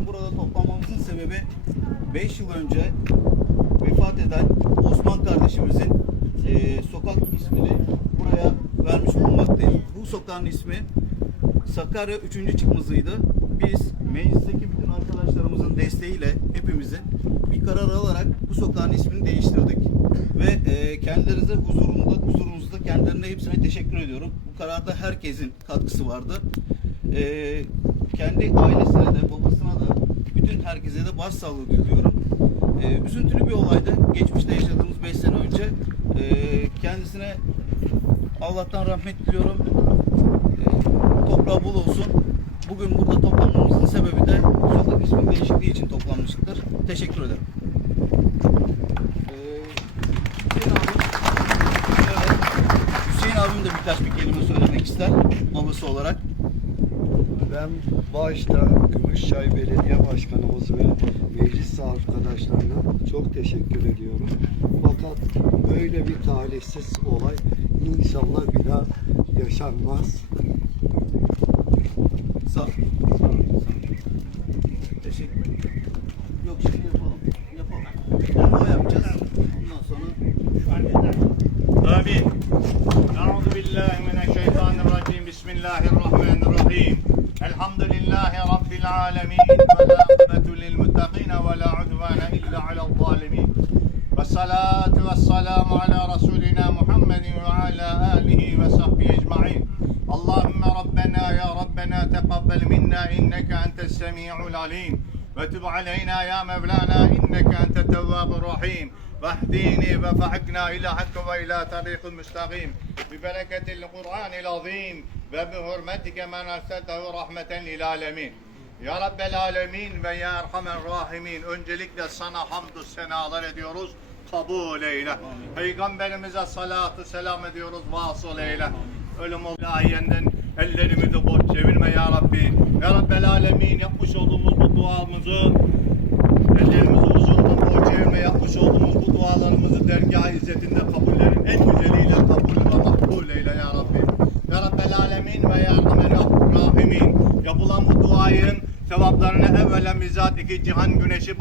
bugün burada toplanmamızın sebebi 5 yıl önce vefat eden Osman kardeşimizin e, sokak ismini buraya vermiş bulunmaktayız. Bu sokağın ismi Sakarya 3. çıkmazıydı. Biz meclisteki bütün arkadaşlarımızın desteğiyle hepimizin bir karar alarak bu sokağın ismini değiştirdik. Ve e, kendilerinize huzurunda, huzurunuzda kendilerine hepsine teşekkür ediyorum. Bu kararda herkesin katkısı vardı. E, kendi ailesine de babasına da bütün herkese de başsağlığı diliyorum. E, üzüntülü bir olaydı. Geçmişte yaşadığımız 5 sene önce e, kendisine Allah'tan rahmet diliyorum. E, toprağı bol olsun. Bugün burada toplanmamızın sebebi de sokak ismi değişikliği için toplanmıştır. Teşekkür ederim. Hüseyin abim de birkaç bir kelime söylemek ister babası olarak. Ben başta Gümüşçay Belediye Başkanımız ve meclis arkadaşlarına çok teşekkür ediyorum. Fakat böyle bir talihsiz olay inşallah bir daha yaşanmaz. Sağ Teşekkür. Yok şimdi yapalım. Yapalım. Ama yapacağız. Ondan sonra Abi. Euzu billahi mineşşeytanirracim. Bismillahirrahmanirrahim. الحمد لله رب العالمين والعاقبة للمتقين ولا عدوان إلا على الظالمين. والصلاة والسلام على رسولنا محمد وعلى آله وصحبه أجمعين. اللهم ربنا يا ربنا تقبل منا إنك أنت السميع العليم. وتب علينا يا مولانا إنك أنت التواب الرحيم. واهديني وفحقنا إلى حق وإلى طريق مستقيم. ببركة القرآن العظيم. ve bi hurmetike men arseltehu rahmeten lil alemin. Ya Rabbel alemin ve ya erhamen rahimin. Öncelikle sana hamdü senalar ediyoruz. Kabul eyle. Amin. Peygamberimize salatu selam ediyoruz. Vasıl eyle. Ölüm ol ayenden ellerimizi boş çevirme ya Rabbi. Ya Rabbel alemin yapmış olduğumuz bu duamızı ellerimizi huzurunda boş çevirme yapmış olduğumuz bu dualarımızı dergah izzetinde kabullerin en güzeli Rabbel Alemin ve Ya Erhamer Rahimin yapılan bu duayın sevaplarını evvela bizzat iki cihan güneşi